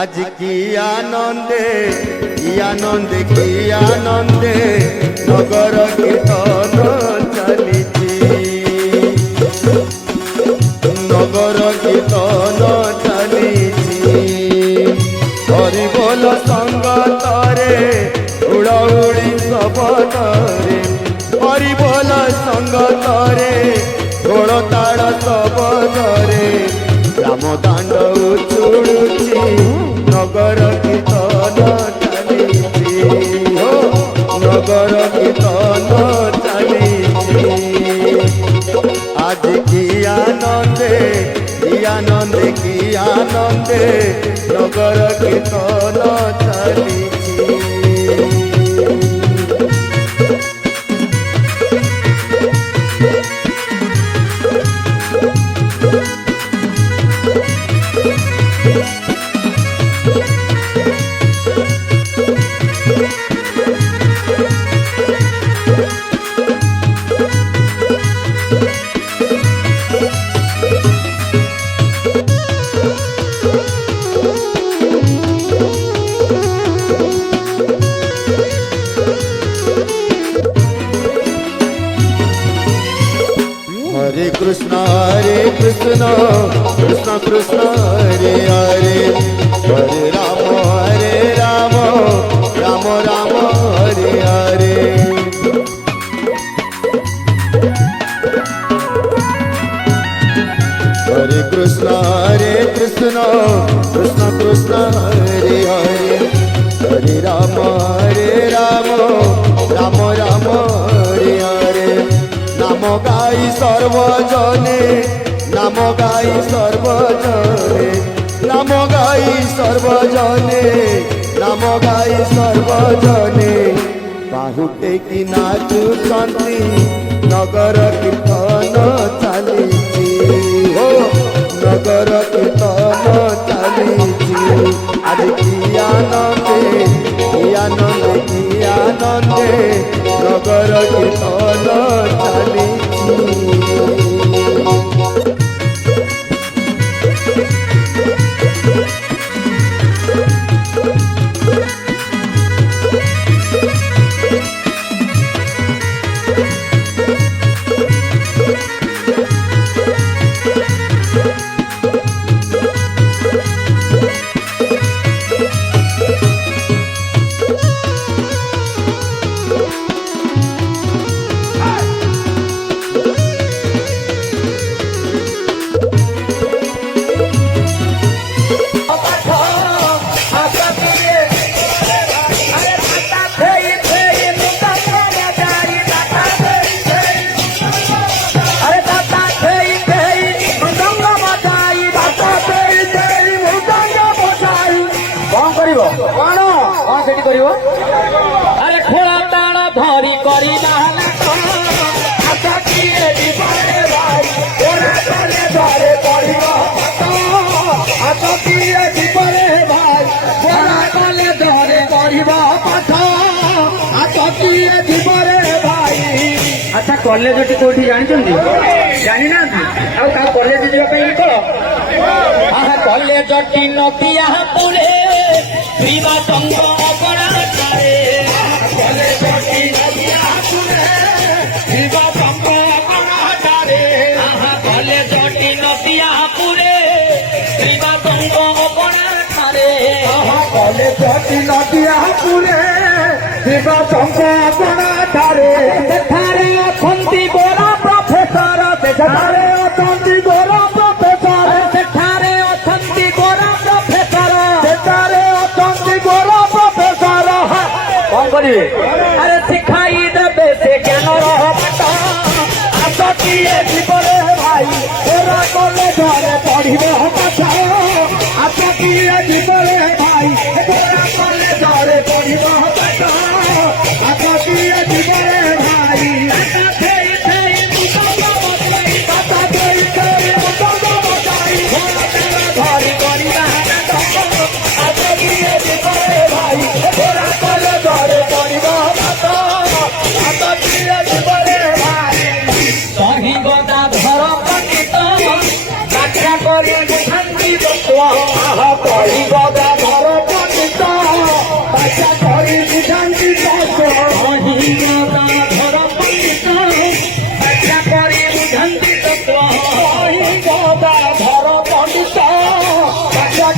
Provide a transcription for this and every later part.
आज की आनंदे नगर कीर्तन चलीची नगर कीर्तन चलीची हरि बोल संगतरे उड़ाउड़ी सबतरे हरि बोल संगतरे घोड़ ताड़ सबतरे राम दांड उचुड़ुची नगर कीर्तन चलीची हो नगर कीर्तन चलीची आज की आनंदे नगर कीर्तन चलीची हरे कृष्ण कृष्ण कृष्ण हरे हरे हरे राम राम राम हरे हरे हरे कृष्ण कृष्ण कृष्ण हरे हरे हरे राम राम राम हरे हरे नाम गाई सर्वजने नाम गाई सर्वजने नाम गाई सर्वजने नाम गाई सर्वजने बाहुटे की नाचुचंती नगर कीर्तन चलीची हो नगर कीर्तन चलीची आज की आनंदे नगर कीर्तन चलीची अरे खोला ताड़ा धरी करी अच्छा कॉलेज कौटी जानते जानी ना कॉलेज जावाई कॉलेज नदिया पुरे श्रीवा चंद अपना शिवा चंद अपना कॉलेज नदिया पुरे श्रीवा चंद अपना कॉलेज नदिया पुरे शिवा चंद अपना सेठारे अछंती गोरा प्रोफेसर सेठारे अछंती गोरा प्रोफेसर सेठारे अछंती गोरा प्रोफेसर सेठारे अछंती गोरा प्रोफेसर कौन करिए अरे सिखाई देबे से ज्ञान बात आस किए जीवरे भाई ओरा कॉलेज रे पढ़िबे पाठ आस किए जीवरे भाई ओरा कॉलेज रे पढ़िबे पाठ आस किए जीवरे भाई करी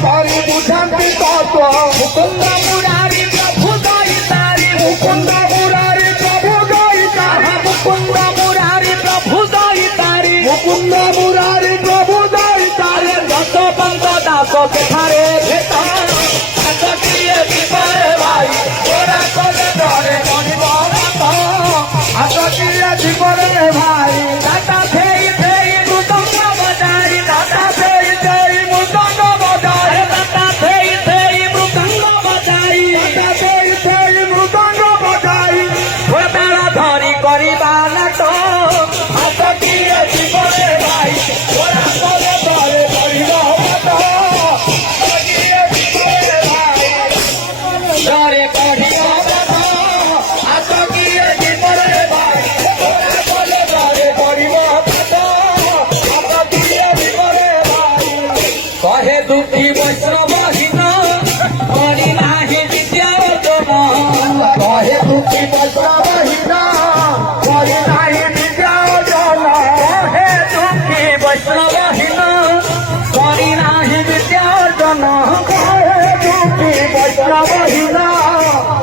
କରି ବୁଝାନ୍ତି ତତ୍ଵ মুকুন্দ মুরারি প্রভু দয়িতারি ମୁକୁନ୍ଦ ମୁରାରି ପ୍ରଭୁ ଦଇତାରି মুকুন্দ মুরারি প্রভু দয়িতারি ମୁକୁନ୍ଦ ମୁରାରି ପ୍ରଭୁ ଦଇତାରି যত বন্ধ দাস সেখানে ভেতর দিয়ে বিপরে ভাই ওরা কলে ধরে মনিব ଆସକିଏ ଜୀବନରେ ଭାଇ দাদা ফেই ফেই মৃদঙ্গ বজাই দাদা ସେଇ ସେଇ ମୃଦଙ୍ଗ ବଜାଇ দাদা ফেই ফেই মৃদঙ্গ বজাই ସେଇ ସେଇ ମୃଦଙ୍ଗ ବଜାଇ বেড়া ধরি করিবা নাট ଆସକିଏ ଜୀବନରେ ଭାଇ ଓରା କଲେ ଧରେ କରିବ ହାତ ଆସକିଏ ଜୀବନରେ ଭାଇ ধরে করিব ଆସକିଏ ଜୀବନରେ ଭାଇ ଓରା କଲେ ଧରେ କରିବ ହାତ ଆସକିଏ ଜୀବନରେ ଭାଇ কহে দুঃখী বৈষ্ণবহীন করি নাহি বিদ্যা অর্জন কহে দুঃখী বৈষ্ণবহীন କରି ନାହିଁ ବିଦ୍ୟା ଅର୍ଜନ হে দুঃখী বৈষ্ণবহীন করি নাহি বিদ্যা অর্জন কহে দুঃখী বৈষ্ণবহীন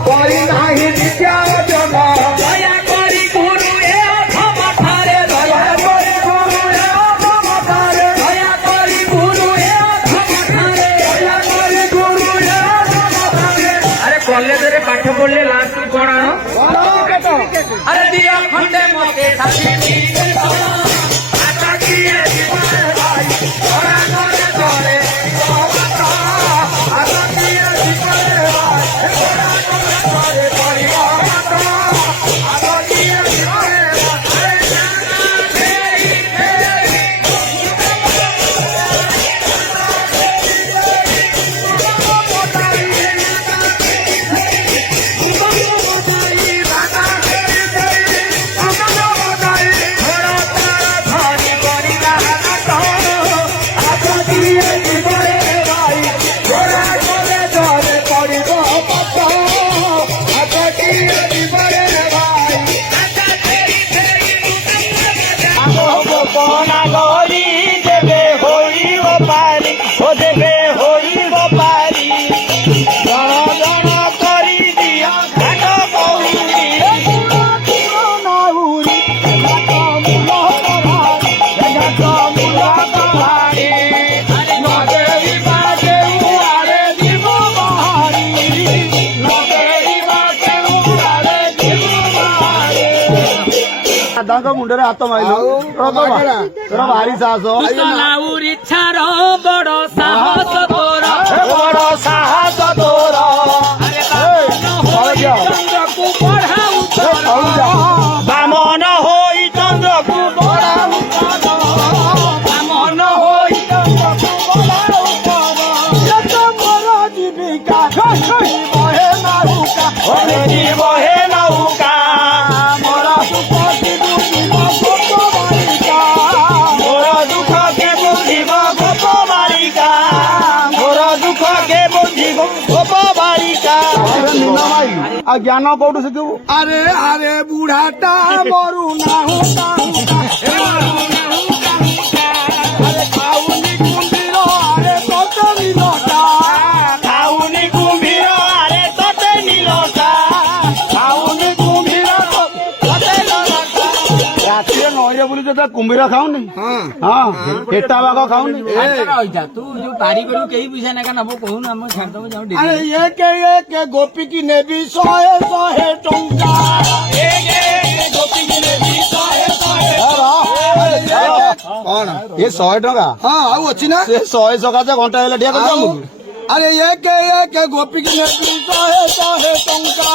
କରି ନାହିଁ ବିଦ୍ୟା ଅର୍ଜନ দয়া করি গুরু এ অধমঠারে দয়া କରି ଗୁରୁ ଏ ଅଧମତାରେ দয়া করি গুরু এ অধমঠারে ଦୟା କରି ଗୁରୁ ଏ ଅଧମତାରେ আরে কলেজে পাঠ পড়লে লাস্ট কোণ আরে দিও খন্ডে মতে সাথী ଆସକିଏ ଜୀବନରେ ଭାଇ ଓରା କଲେ ଧରେ ଆସକିଏ ଜୀବନରେ ଭାଇ ଓରା କଲେ ଧରେ କରିବ ହାତ ଆସକିଏ ଜୀବନରେ ধরি করিলা গোপনা গরি দেবে হইব পারি ও দেবে হইব পারি জন জন করি দিও ঘাট কৌরি নাউরি ঘাট মূল কভারি নদেবী বাজে উড়ারে দিব বাহারি নদেবী বাজে উড়ারে দিব বাহারি ତାଙ୍କ ମୁଣ୍ଡରେ ହାତ ମାଇଲୁ ତୋର ଭାରି ସାହସ ଲାଉରି ଛାର ବଡ ସାହସ ତୋର ବଡ ସାହସ ତୋର ଆରେ ଚନ୍ଦ୍ରକୁ ପଢାଉ ବାମନ ହୋଇ ଚନ୍ଦ୍ରକୁ ମନ ହୋଇ ମୋର ଜୀବିକା ବହେ ନାଉକା ବହେ ନୌକା ମୋର ସୁଖ ମୋର ଦୁଃଖ କେ ବୁଝିବ ଗୋପ ବାଳିକା ମୋର ଦୁଃଖ କେ ବୁଝିବ ଗୋପ ବାଳିକା ଆଉ ଜ୍ଞାନ କୋଉଠୁ ଶିଖିବୁ ଆରେ ଆରେ ବୁଢାଟା ମରୁ ନାହୁଁ ଆରେ ଖାଉନି କୁମ୍ଭୀର ଆରେ ତତେ ମିଲଟା ଖାଉନି କୁମ୍ଭୀର ଆରେ ତତେ ନିଲକା ଖାଉନି କୁମ୍ଭୀର ତତେ ମିଲଟା ରାତିରେ ନଈରେ ବୁଲି ତ କୁମ୍ଭୀର ଖାଉନି ହଁ ହେଟା ବାଘ ଖାଉନି ରହିଥା ତୁ ଯୋଉ ପାରି କରିବୁ କେହି ପଇସା ନେକା ନବ କହୁନୁ ଆମ ଛାଡ଼ିଦବ ଯାଉ ଆରେ ଏକ ଗୋପୀ କି ନେବି 100 ଟଙ୍କା କଣ ଏ 100 ଟଙ୍କା ହଁ ଆଉ ଅଛି ନା ସେ 100 ସକାଶେ ଘଣ୍ଟା ହେଲା ଠିଆ କରି ଆମକୁ ଆରେ ଏକ ଗୋପୀ କି ନେବି 100 ଟଙ୍କା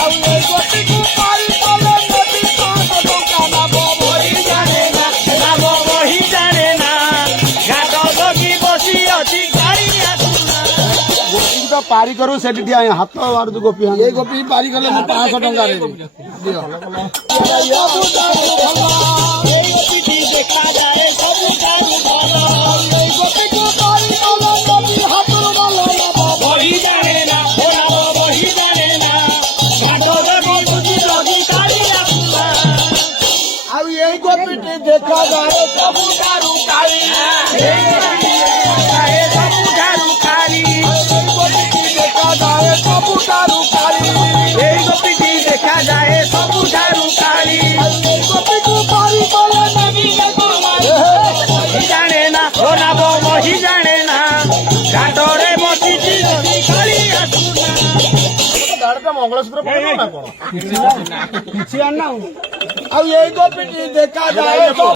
ଆଉ ଏ ଗୋପୀକୁ ପାରି କଲେ ନେବି 100 ଟଙ୍କା ନବ ବହି ଜାଣେ ନା ନାମ ବହି ଜାଣେ ନା ଘାଟ ଜଗି ବସି ଅଛି ଗାଡ଼ି ଆସୁନା ଗୋପୀକୁ ତ ପାରି କରୁ ସେଠି ଠିଆ ହାତ ମାରୁଛୁ ଗୋପୀ ଏ ଗୋପୀ ପାରି କଲେ ମୁଁ 500 ଟଙ୍କା ଦେବି ଦିଅ ଦେଖାଯାଏ ସବୁ ଚାରି ବହି ଜାଣେ ନା ବହି ଜାଣେ ନା ଘାଟ ଜଗି ବୁଝି ଜଗି ଗାଡ଼ି ଆସୁନା ଆଉ ଏଇ ଗୋପୀଟି ଦେଖାଯାଏ ସବୁଠାରୁ କାଳିଆ ସବୁଠାରୁ କାଳି এই গোপীটি দেখা যায় ସବୁଠାରୁ কাଳି ଗୋପୀକୁ ପାରି କଲେ ନାଗିଲେ କୁମାରୀ মহি জানে না ও নাব মহি জানে না ঘাটরে বসিছি যদি কালি আসুনা କିଛି ଆଣିନା ଆଉ ଏଇ ଗୋପୀଟି ଦେଖାଯାଏ